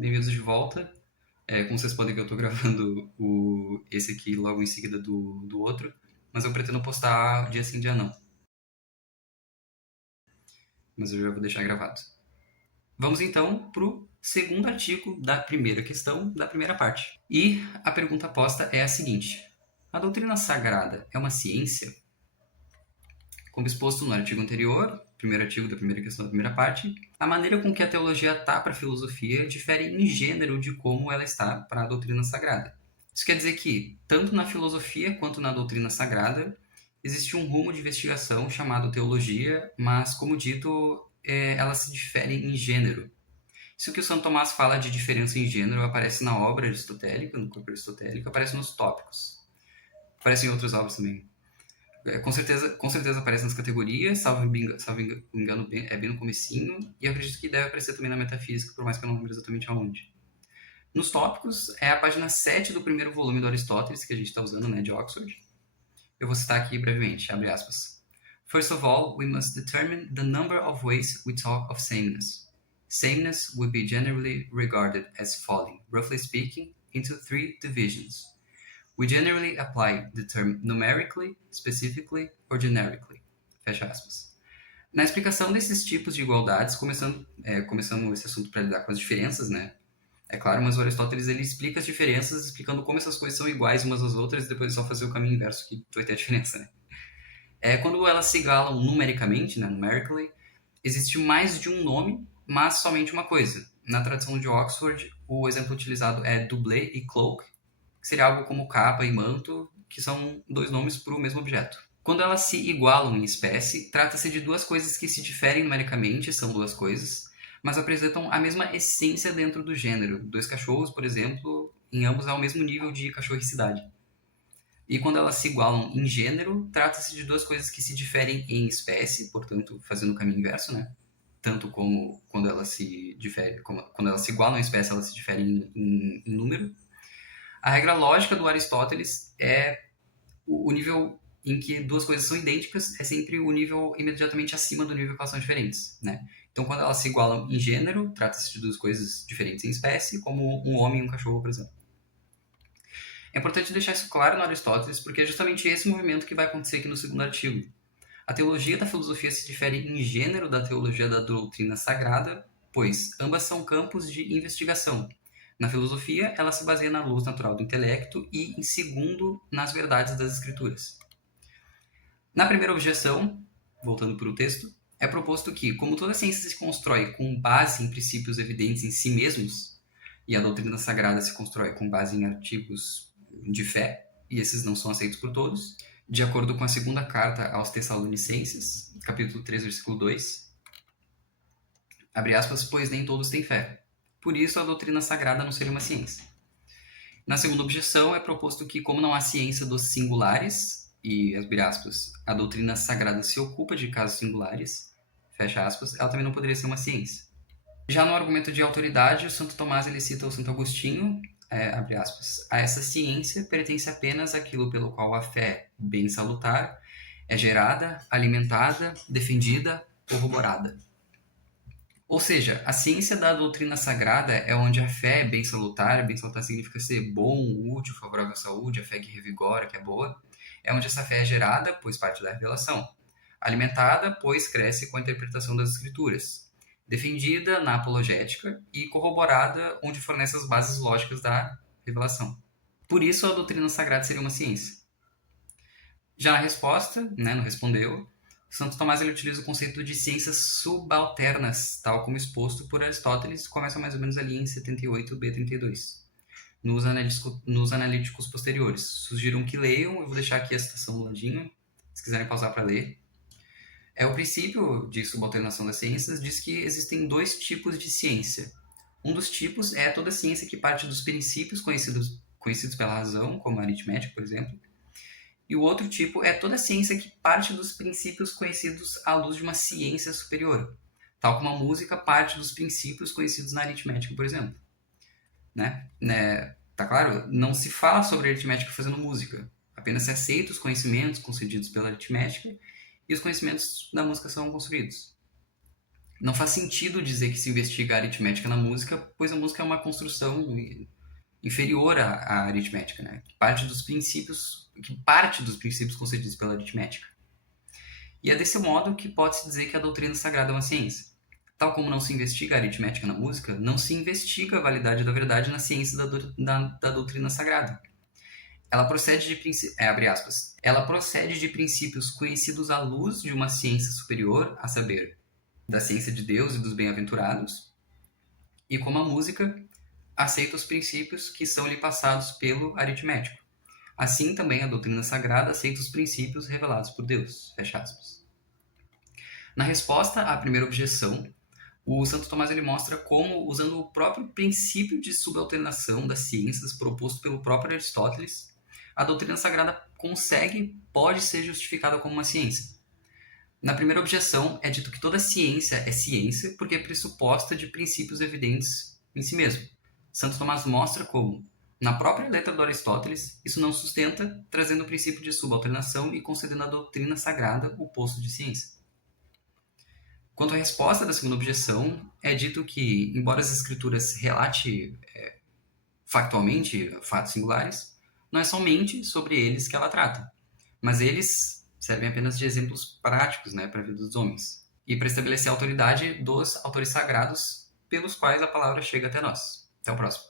bem-vindos de volta. Como vocês podem ver, eu tô gravando esse aqui logo em seguida do outro, mas eu pretendo postar dia sim, dia não. Mas eu já vou deixar gravado. Vamos então pro segundo artigo da primeira questão, da primeira parte. E a pergunta posta é a seguinte: a doutrina sagrada é uma ciência? Como exposto no artigo anterior, primeiro artigo da primeira questão da primeira parte, a maneira com que a teologia está para a filosofia difere em gênero de como ela está para a doutrina sagrada. Isso quer dizer que, tanto na filosofia quanto na doutrina sagrada, existe um rumo de investigação chamado teologia, mas, como dito, elas se diferem em gênero. Isso que o Santo Tomás fala de diferença em gênero aparece na obra aristotélica, no corpo aristotélico, aparece nos tópicos. Aparece em outras obras também. Com certeza aparece nas categorias, salvo engano, é bem no comecinho, e eu acredito que deve aparecer também na metafísica, por mais que eu não lembre exatamente aonde. Nos tópicos, é a página 7 do primeiro volume do Aristóteles, que a gente está usando, né, de Oxford. Eu vou citar aqui brevemente, abre aspas. First of all, we must determine the number of ways we talk of sameness. Sameness would be generally regarded as falling, roughly speaking, into 3 divisions. We generally apply the term numerically, specifically, or generically. Fecha aspas. Na explicação desses tipos de igualdades, começamos esse assunto para lidar com as diferenças, né? É claro, mas o Aristóteles ele explica as diferenças, explicando como essas coisas são iguais umas às outras, e depois é só fazer o caminho inverso que vai ter a diferença, né? Quando elas se igualam numericamente, né, numerically, existe mais de um nome, mas somente uma coisa. Na tradução de Oxford, o exemplo utilizado é doublé e cloak, que seria algo como capa e manto, que são dois nomes para o mesmo objeto. Quando elas se igualam em espécie, trata-se de duas coisas que se diferem numericamente, são duas coisas, mas apresentam a mesma essência dentro do gênero. Dois cachorros, por exemplo, em ambos há o mesmo nível de cachorricidade. E quando elas se igualam em gênero, trata-se de duas coisas que se diferem em espécie, portanto, fazendo o caminho inverso, né? Tanto como quando elas se igualam em espécie, elas se diferem em número. A regra lógica do Aristóteles é o nível em que duas coisas são idênticas, é sempre o nível imediatamente acima do nível que elas são diferentes, né? Então, quando elas se igualam em gênero, trata-se de duas coisas diferentes em espécie, como um homem e um cachorro, por exemplo. É importante deixar isso claro no Aristóteles, porque é justamente esse movimento que vai acontecer aqui no segundo artigo. A teologia da filosofia se difere em gênero da teologia da doutrina sagrada, pois ambas são campos de investigação. Na filosofia, ela se baseia na luz natural do intelecto e, em segundo, nas verdades das escrituras. Na primeira objeção, voltando para o texto, é proposto que, como toda ciência se constrói com base em princípios evidentes em si mesmos, e a doutrina sagrada se constrói com base em artigos de fé, e esses não são aceitos por todos, de acordo com a segunda carta aos Tessalonicenses, capítulo 3, versículo 2, abre aspas, pois nem todos têm fé. Por isso, a doutrina sagrada não seria uma ciência. Na segunda objeção, é proposto que, como não há ciência dos singulares, e, abre aspas, a doutrina sagrada se ocupa de casos singulares, fecha aspas, ela também não poderia ser uma ciência. Já no argumento de autoridade, o Santo Tomás ele cita o Santo Agostinho, abre aspas, a essa ciência pertence apenas aquilo pelo qual a fé, bem salutar, é gerada, alimentada, defendida, corroborada. Ou seja, a ciência da doutrina sagrada é onde a fé é bem salutar significa ser bom, útil, favorável à saúde, a fé que revigora, que é boa, é onde essa fé é gerada, pois parte da revelação, alimentada, pois cresce com a interpretação das escrituras, defendida na apologética e corroborada onde fornece as bases lógicas da revelação. Por isso, a doutrina sagrada seria uma ciência. Já na resposta, né, no respondeu, Santo Tomás ele utiliza o conceito de ciências subalternas, tal como exposto por Aristóteles, começa mais ou menos ali em 78b32, nos analíticos posteriores. Sugiro que leiam, eu vou deixar aqui a citação do ladinho, se quiserem pausar para ler. O princípio de subalternação das ciências diz que existem dois tipos de ciência. Um dos tipos é toda ciência que parte dos princípios conhecidos pela razão, como a aritmética, por exemplo. E o outro tipo é toda ciência que parte dos princípios conhecidos à luz de uma ciência superior, tal como a música parte dos princípios conhecidos na aritmética, por exemplo. Tá claro? Não se fala sobre aritmética fazendo música. Apenas se aceita os conhecimentos concedidos pela aritmética e os conhecimentos da música são construídos. Não faz sentido dizer que se investiga a aritmética na música, pois a música é uma construção inferior à aritmética, né? Que parte dos princípios concedidos pela aritmética. E é desse modo que pode-se dizer que a doutrina sagrada é uma ciência. Tal como não se investiga a aritmética na música, não se investiga a validade da verdade na ciência da doutrina sagrada. Ela procede abre aspas, ela procede de princípios conhecidos à luz de uma ciência superior, a saber, da ciência de Deus e dos bem-aventurados, e como a música aceita os princípios que são lhe passados pelo aritmético. Assim também a doutrina sagrada aceita os princípios revelados por Deus. Fecha aspas. Na resposta à primeira objeção, o Santo Tomás ele mostra como, usando o próprio princípio de subalternação das ciências proposto pelo próprio Aristóteles, a doutrina sagrada pode ser justificada como uma ciência. Na primeira objeção, é dito que toda ciência é ciência porque é pressuposta de princípios evidentes em si mesmo. Santo Tomás mostra como, na própria letra do Aristóteles, isso não sustenta, trazendo o princípio de subalternação e concedendo à doutrina sagrada o posto de ciência. Quanto à resposta da segunda objeção, é dito que, embora as escrituras relate factualmente fatos singulares, não é somente sobre eles que ela trata, mas eles servem apenas de exemplos práticos, né, para a vida dos homens e para estabelecer a autoridade dos autores sagrados pelos quais a palavra chega até nós. Até o próximo.